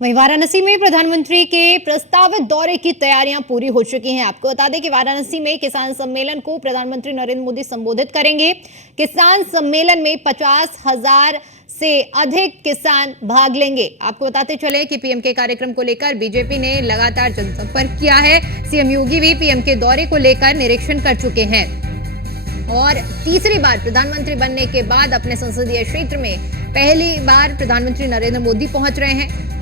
वहीं वाराणसी में प्रधानमंत्री के प्रस्तावित दौरे की तैयारियां पूरी हो चुकी हैं। आपको बता दें कि वाराणसी में किसान सम्मेलन को प्रधानमंत्री नरेंद्र मोदी संबोधित करेंगे। किसान सम्मेलन में 50,000 से अधिक किसान भाग लेंगे। आपको बताते चले कि पीएम के कार्यक्रम को लेकर बीजेपी ने लगातार जनसंपर्क किया है। सीएम योगी भी पीएम के दौरे को लेकर निरीक्षण कर चुके हैं और तीसरी बार प्रधानमंत्री बनने के बाद अपने संसदीय क्षेत्र में पहली बार प्रधानमंत्री नरेंद्र मोदी पहुंच रहे हैं।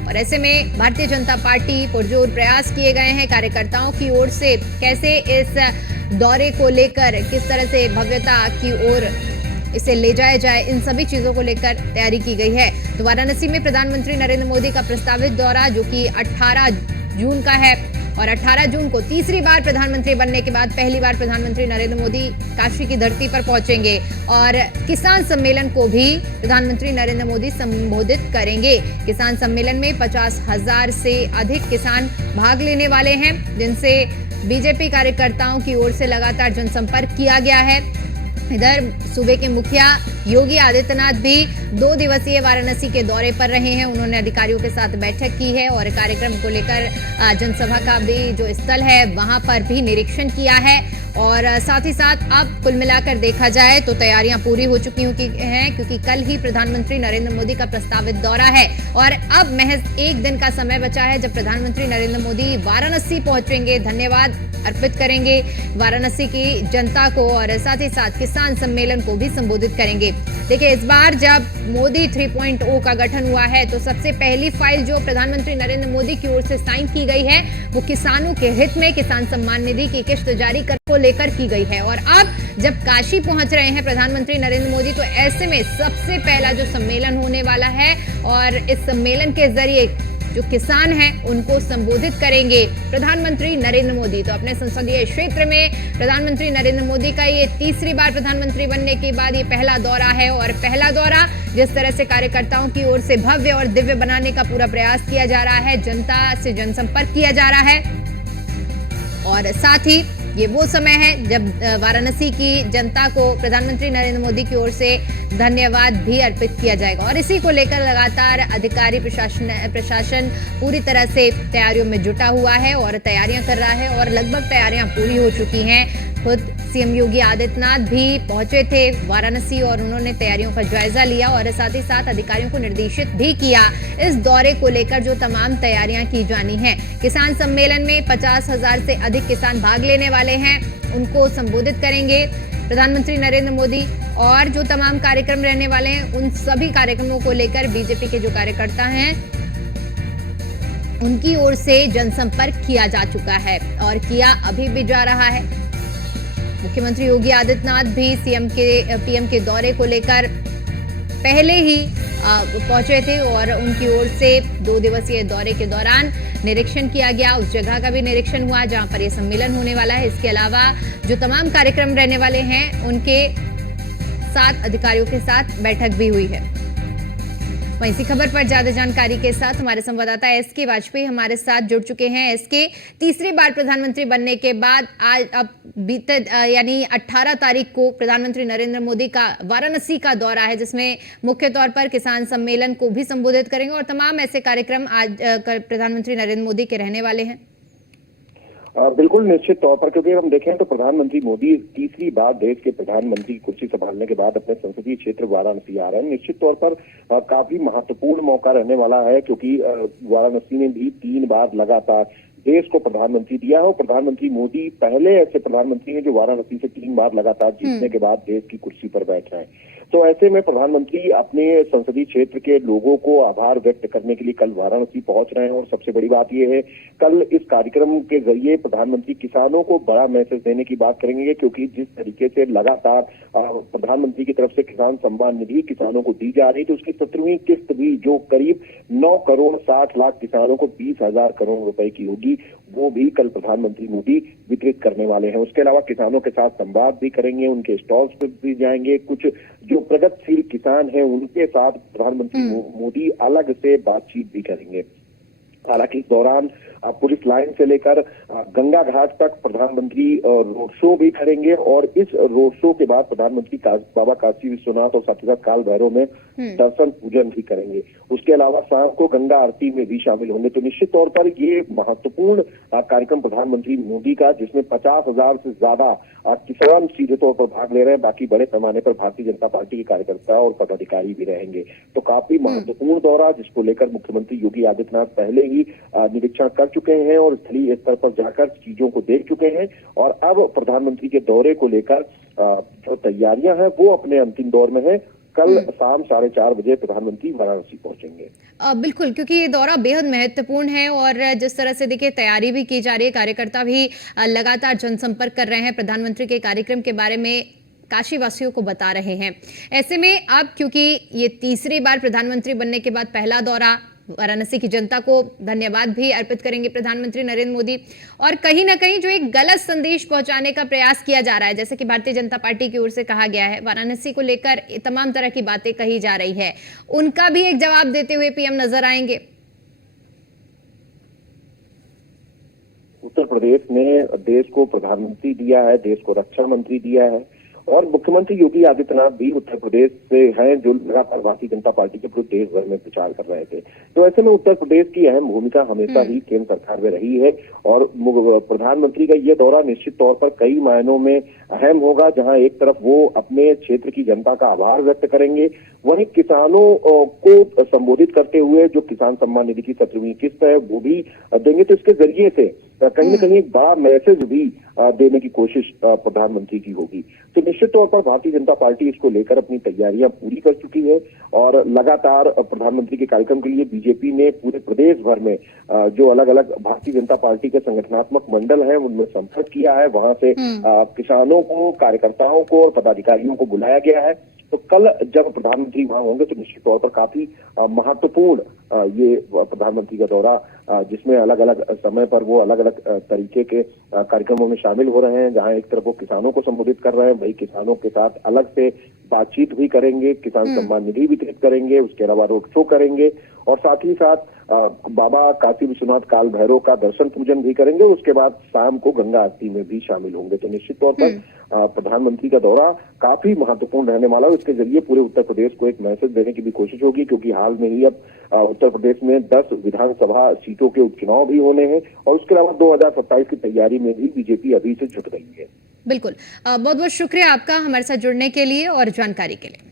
और ऐसे में भारतीय जनता पार्टी पुरजोर प्रयास किए गए हैं कार्यकर्ताओं की ओर से, कैसे इस दौरे को लेकर किस तरह से भव्यता की ओर इसे ले जाया जाए, इन सभी चीजों को लेकर तैयारी की गई है। तो वाराणसी में प्रधानमंत्री नरेंद्र मोदी का प्रस्तावित दौरा जो कि 18 जून का है और 18 जून को तीसरी बार प्रधानमंत्री बनने के बाद पहली बार प्रधानमंत्री नरेंद्र मोदी काशी की धरती पर पहुंचेंगे और किसान सम्मेलन को भी प्रधानमंत्री नरेंद्र मोदी संबोधित करेंगे। किसान सम्मेलन में 50,000 से अधिक किसान भाग लेने वाले हैं, जिनसे बीजेपी कार्यकर्ताओं की ओर से लगातार जनसंपर्क किया गया है। इधर सूबे के मुखिया योगी आदित्यनाथ भी 2 दिवसीय वाराणसी के दौरे पर रहे हैं। उन्होंने अधिकारियों के साथ बैठक की है और कार्यक्रम को लेकर जनसभा का भी जो स्थल है वहां पर भी निरीक्षण किया है। और साथ ही साथ अब कुल मिलाकर देखा जाए तो तैयारियां पूरी हो चुकी हैं, क्योंकि कल ही प्रधानमंत्री नरेंद्र मोदी का प्रस्तावित दौरा है और अब महज एक दिन का समय बचा है जब प्रधानमंत्री नरेंद्र मोदी वाराणसी पहुंचेंगे, धन्यवाद अर्पित करेंगे वाराणसी की जनता को और साथ ही साथ किसान सम्मेलन को भी संबोधित करेंगे। देखिए, इस बार जब मोदी 3.0 का गठन हुआ है तो सबसे पहली फाइल जो प्रधानमंत्री नरेंद्र मोदी की ओर से साइन की गई है वो किसानों के हित में किसान सम्मान निधि की किस्त जारी करने को लेकर की गई है। और अब जब काशी पहुंच रहे हैं प्रधानमंत्री नरेंद्र मोदी तो ऐसे में सबसे पहला जो सम्मेलन होने वाला है और इस सम्मेलन के जरिए जो किसान हैं उनको संबोधित करेंगे प्रधानमंत्री नरेंद्र मोदी। तो अपने संसदीय क्षेत्र में प्रधानमंत्री नरेंद्र मोदी का ये तीसरी बार प्रधानमंत्री बनने के बाद ये पहला दौरा है और पहला दौरा जिस तरह से कार्यकर्ताओं की ओर से भव्य और दिव्य बनाने का पूरा प्रयास किया जा रहा है, जनता से जनसंपर्क किया जा रहा है और साथ ही ये वो समय है जब वाराणसी की जनता को प्रधानमंत्री नरेंद्र मोदी की ओर से धन्यवाद भी अर्पित किया जाएगा। और इसी को लेकर लगातार अधिकारी प्रशासन पूरी तरह से तैयारियों में जुटा हुआ है और तैयारियां कर रहा है और लगभग तैयारियां पूरी हो चुकी हैं। खुद सीएम योगी आदित्यनाथ भी पहुंचे थे वाराणसी और उन्होंने तैयारियों का जायजा लिया और साथ ही साथ अधिकारियों को निर्देशित भी किया इस दौरे को लेकर जो तमाम तैयारियां की जानी है। किसान सम्मेलन में 50,000 से अधिक किसान भाग लेने वाले हैं, उनको संबोधित करेंगे प्रधानमंत्री नरेंद्र मोदी और जो तमाम कार्यक्रम रहने वाले हैं उन सभी कार्यक्रमों को लेकर बीजेपी के जो कार्यकर्ता हैं उनकी ओर से जनसंपर्क किया जा चुका है और किया अभी भी जा रहा है। मुख्यमंत्री योगी आदित्यनाथ भी पीएम के दौरे को लेकर पहले ही पहुंचे थे और उनकी ओर से 2 दिवसीय दौरे के दौरान निरीक्षण किया गया। उस जगह का भी निरीक्षण हुआ जहां पर यह सम्मेलन होने वाला है। इसके अलावा जो तमाम कार्यक्रम रहने वाले हैं उनके साथ अधिकारियों के साथ बैठक भी हुई है। वहीं इसी खबर पर ज्यादा जानकारी के साथ हमारे संवाददाता एसके वाजपेयी हमारे साथ जुड़ चुके हैं। एसके, तीसरी बार प्रधानमंत्री बनने के बाद आज अब बीते यानी 18 तारीख को प्रधानमंत्री नरेंद्र मोदी का वाराणसी का दौरा है, जिसमें मुख्य तौर पर किसान सम्मेलन को भी संबोधित करेंगे और तमाम ऐसे कार्यक्रम आज प्रधानमंत्री नरेंद्र मोदी के रहने वाले हैं। बिल्कुल निश्चित तौर पर, क्योंकि हम देखें तो प्रधानमंत्री मोदी तीसरी बार देश के प्रधानमंत्री की कुर्सी संभालने के बाद अपने संसदीय क्षेत्र वाराणसी आ रहे हैं। निश्चित तौर पर काफी महत्वपूर्ण मौका रहने वाला है, क्योंकि वाराणसी ने भी 3 बार लगातार देश को प्रधानमंत्री दिया है और प्रधानमंत्री मोदी पहले ऐसे प्रधानमंत्री हैं जो वाराणसी से 3 बार लगातार जीतने के बाद देश की कुर्सी पर बैठ रहे हैं। तो ऐसे में प्रधानमंत्री अपने संसदीय क्षेत्र के लोगों को आभार व्यक्त करने के लिए कल वाराणसी पहुंच रहे हैं और सबसे बड़ी बात यह है, कल इस कार्यक्रम के जरिए प्रधानमंत्री किसानों को बड़ा मैसेज देने की बात करेंगे, क्योंकि जिस तरीके से लगातार प्रधानमंत्री की तरफ से किसान सम्मान निधि किसानों को दी जा रही थी, उसकी 17वीं किस्त भी जो करीब 9 करोड़ 60 लाख किसानों को 20,000 करोड़ रुपए की होगी, वो भी कल प्रधानमंत्री मोदी वितरित करने वाले हैं। उसके अलावा किसानों के साथ संवाद भी करेंगे, उनके स्टॉल्स पर भी जाएंगे, कुछ जो प्रगतिशील किसान हैं उनके साथ प्रधानमंत्री मोदी अलग से बातचीत भी करेंगे। हालांकि इस दौरान पुलिस लाइन से लेकर गंगा घाट तक प्रधानमंत्री रोड शो भी करेंगे और इस रोड शो के बाद प्रधानमंत्री बाबा काशी विश्वनाथ और साथ ही साथ काल भैरव में दर्शन पूजन भी करेंगे। उसके अलावा शाम को गंगा आरती में भी शामिल होंगे। तो निश्चित तौर पर ये महत्वपूर्ण कार्यक्रम प्रधानमंत्री मोदी का, जिसमें 50,000 से ज्यादा किसान सीधे तौर पर भाग ले रहे हैं। बाकी बड़े पैमाने पर भारतीय जनता पार्टी के कार्यकर्ता और पदाधिकारी भी रहेंगे। तो काफी महत्वपूर्ण दौरा, जिसको लेकर मुख्यमंत्री योगी आदित्यनाथ पहले ही निरीक्षण कर चुके हैं और स्थलीय स्तर पर जाकर चीजों को देख चुके हैं और अब प्रधानमंत्री के दौरे को लेकर जो तैयारियां हैं वो अपने अंतिम दौर में है। कल शाम 4:30 बजे प्रधानमंत्री वाराणसी पहुंचेंगे। बिल्कुल, क्योंकि ये दौरा बेहद महत्वपूर्ण है और जिस तरह से देखिए तैयारी भी की जा रही है, कार्यकर्ता भी लगातार जनसंपर्क कर रहे हैं, प्रधानमंत्री के कार्यक्रम के बारे में काशी वासियों को बता रहे हैं। ऐसे में अब क्योंकि ये तीसरी बार प्रधानमंत्री बनने के बाद पहला दौरा, वाराणसी की जनता को धन्यवाद भी अर्पित करेंगे प्रधानमंत्री नरेंद्र मोदी, और कहीं ना कहीं जो एक गलत संदेश पहुंचाने का प्रयास किया जा रहा है, जैसे कि भारतीय जनता पार्टी की ओर से कहा गया है, वाराणसी को लेकर तमाम तरह की बातें कही जा रही है, उनका भी एक जवाब देते हुए पीएम नजर आएंगे। उत्तर प्रदेश ने देश को प्रधानमंत्री दिया है, देश को रक्षा मंत्री दिया है और मुख्यमंत्री योगी आदित्यनाथ भी उत्तर प्रदेश से हैं, जो लगातार भारतीय जनता पार्टी के पूरे देश भर में प्रचार कर रहे थे। तो ऐसे में उत्तर प्रदेश की अहम भूमिका हमेशा ही केंद्र सरकार में रही है और प्रधानमंत्री का ये दौरा निश्चित तौर पर कई मायनों में अहम होगा। जहां एक तरफ वो अपने क्षेत्र की जनता का आभार व्यक्त करेंगे, वहीं किसानों को संबोधित करते हुए जो किसान सम्मान निधि की 17वीं किस्त है वो भी देंगे। तो इसके जरिए से कहीं न कहीं एक बड़ा मैसेज भी देने की कोशिश प्रधानमंत्री की होगी। तो निश्चित तौर पर भारतीय जनता पार्टी इसको लेकर अपनी तैयारियां पूरी कर चुकी है और लगातार प्रधानमंत्री के कार्यक्रम के लिए बीजेपी ने पूरे प्रदेश भर में जो अलग अलग भारतीय जनता पार्टी के संगठनात्मक मंडल हैं उनमें संपर्क किया है। वहां से किसानों को, कार्यकर्ताओं को और पदाधिकारियों को बुलाया गया है। तो कल जब प्रधानमंत्री वहां होंगे तो निश्चित तौर पर काफी महत्वपूर्ण ये प्रधानमंत्री का दौरा, जिसमें अलग अलग समय पर वो अलग अलग तरीके के कार्यक्रमों में शामिल हो रहे हैं। जहां एक तरफ वो किसानों को संबोधित कर रहे हैं, वही किसानों के साथ अलग से बातचीत भी करेंगे, किसान सम्मान निधि वितरित करेंगे, उसके अलावा रोड शो करेंगे और साथ ही साथ बाबा काशी विश्वनाथ काल भैरव का दर्शन पूजन भी करेंगे। उसके बाद शाम को गंगा आरती में भी शामिल होंगे। तो निश्चित तौर पर प्रधानमंत्री का दौरा काफी महत्वपूर्ण रहने वाला है। उसके जरिए पूरे उत्तर प्रदेश को एक मैसेज देने की भी कोशिश होगी, क्योंकि हाल में ही अब उत्तर प्रदेश में 10 विधानसभा सीटों के उपचुनाव भी होने हैं और उसके अलावा 2027 की तैयारी में भी बीजेपी अभी से जुट रही है। बिल्कुल, बहुत बहुत शुक्रिया आपका हमारे साथ जुड़ने के लिए और जानकारी के लिए।